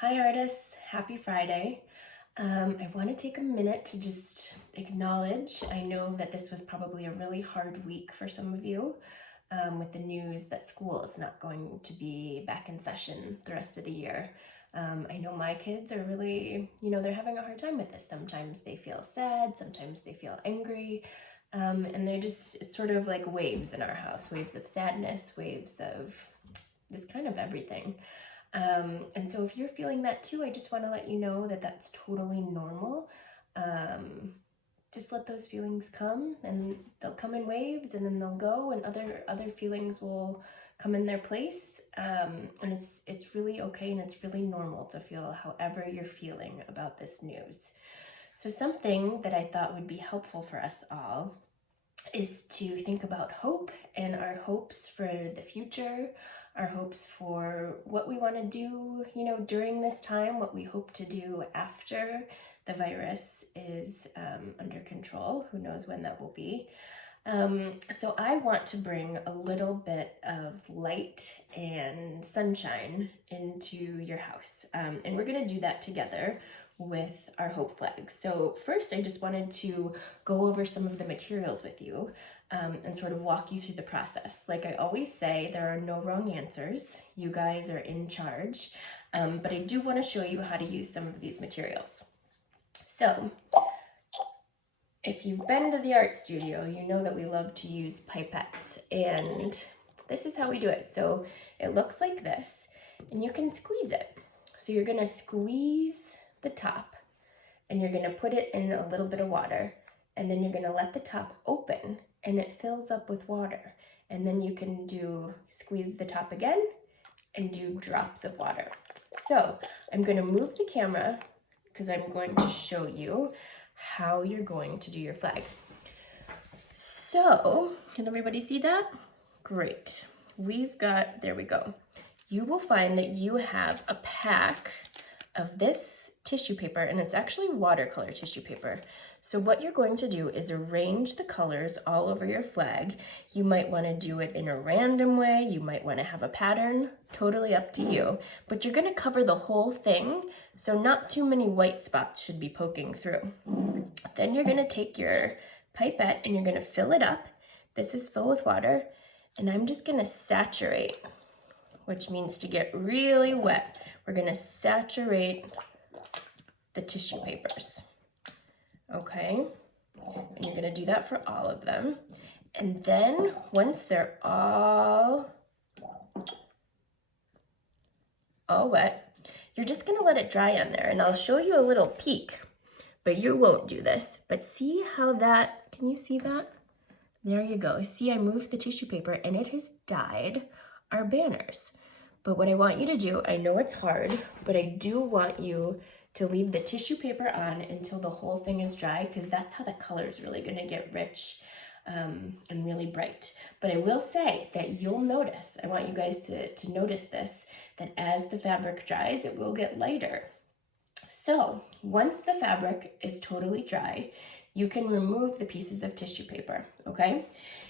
Hi artists, happy Friday. I want to take a minute to just acknowledge, I know that this was probably a really hard week for some of you with the news that school is not going to be back in session the rest of the year. I know my kids are really, they're having a hard time with this. Sometimes they feel sad, sometimes they feel angry, and it's sort of like waves in our house, waves of sadness, waves of just kind of everything. And so if you're feeling that too, I just want to let you know that that's totally normal. Just let those feelings come, and they'll come in waves, and then they'll go, and other feelings will come in their place. And it's really okay, and it's really normal to feel however you're feeling about this news. So something that I thought would be helpful for us all is to think about hope and our hopes for the future, our hopes for what we want to do, during this time, what we hope to do after the virus is under control. Who knows when that will be. So I want to bring a little bit of light and sunshine into your house. And we're going to do that together with our hope flags. So first, I just wanted to go over some of the materials with you and sort of walk you through the process. Like I always say, there are no wrong answers. You guys are in charge. But I do want to show you how to use some of these materials. So if you've been to the art studio, you know that we love to use pipettes, and this is how we do it. So it looks like this, and you can squeeze it. So you're gonna squeeze the top, and you're gonna put it in a little bit of water, and then you're gonna let the top open, and it fills up with water. And then you can squeeze the top again, and do drops of water. So I'm gonna move the camera, because I'm going to show you how you're going to do your flag. So, can everybody see that? Great. There we go. You will find that you have a pack of this tissue paper, and it's actually watercolor tissue paper. So what you're going to do is arrange the colors all over your flag. You might want to do it in a random way. You might want to have a pattern, totally up to you. But you're going to cover the whole thing, so not too many white spots should be poking through. Then you're going to take your pipette and you're going to fill it up. This is filled with water, and I'm just going to saturate, which means to get really wet. We're going to saturate the tissue papers. Okay, and you're gonna do that for all of them. And then once they're all wet, you're just gonna let it dry on there, and I'll show you a little peek, but you won't do this. But see how can you see that? There you go. See, I moved the tissue paper and it has dyed our banners. But what I want you to do, I know it's hard, but I do want you to leave the tissue paper on until the whole thing is dry, because that's how the color is really going to get rich and really bright. But I will say that you'll notice, I want you guys to notice this, that as the fabric dries, it will get lighter. So once the fabric is totally dry, you can remove the pieces of tissue paper, okay?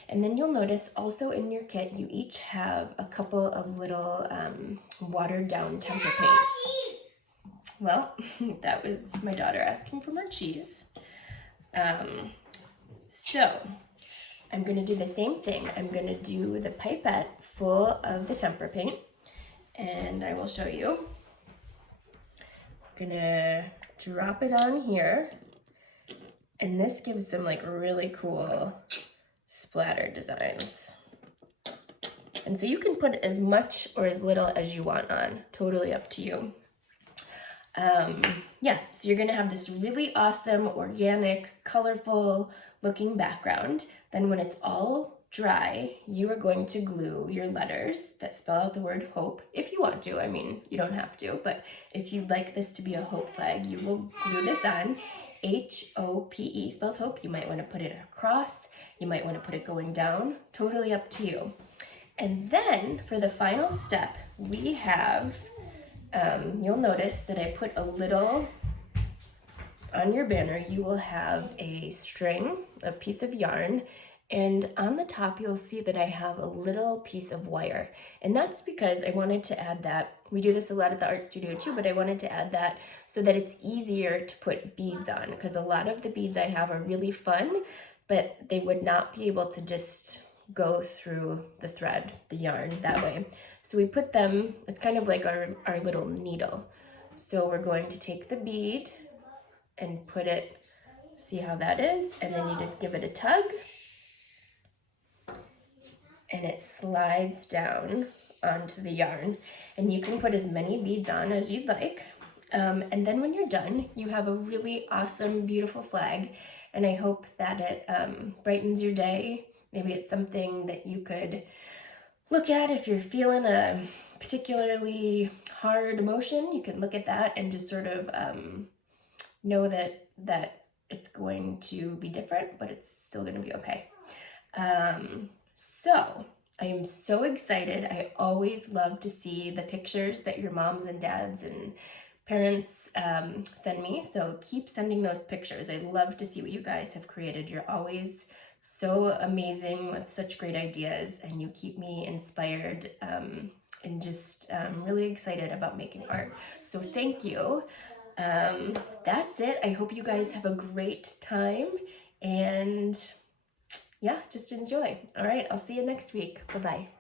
And then you'll notice also in your kit, you each have a couple of little watered down tempera paints. Well, that was my daughter asking for more cheese. So I'm gonna do the same thing. I'm gonna do the pipette full of the tempera paint, and I will show you. I'm gonna drop it on here, and this gives some like really cool splatter designs. And so you can put as much or as little as you want on, totally up to you. So you're gonna have this really awesome, organic, colorful looking background. Then when it's all dry, you are going to glue your letters that spell out the word hope, if you want to. I mean, you don't have to, but if you'd like this to be a hope flag, you will glue this on. H-O-P-E spells hope. You might want to put it across. You might want to put it going down. Totally up to you. And then for the final step, we have, you'll notice that I put a little on your banner. You will have a string, a piece of yarn, And on the top, you'll see that I have a little piece of wire. And that's because I wanted to add that. We do this a lot at the art studio too, but I wanted to add that so that it's easier to put beads on, because a lot of the beads I have are really fun, but they would not be able to just go through the thread, the yarn, that way. So we put them, it's kind of like our little needle. So we're going to take the bead and put it, see how that is, and then you just give it a tug, and it slides down onto the yarn. And you can put as many beads on as you'd like. And then when you're done, you have a really awesome, beautiful flag. And I hope that it brightens your day. Maybe it's something that you could look at if you're feeling a particularly hard emotion. You can look at that and just sort of know that it's going to be different, but it's still going to be okay. So I am so excited. I always love to see the pictures that your moms and dads and parents send me. So keep sending those pictures. I love to see what you guys have created. You're always so amazing with such great ideas, and you keep me inspired and just really excited about making art. So thank you. That's it. I hope you guys have a great time, and yeah, just enjoy. All right, I'll see you next week. Bye-bye.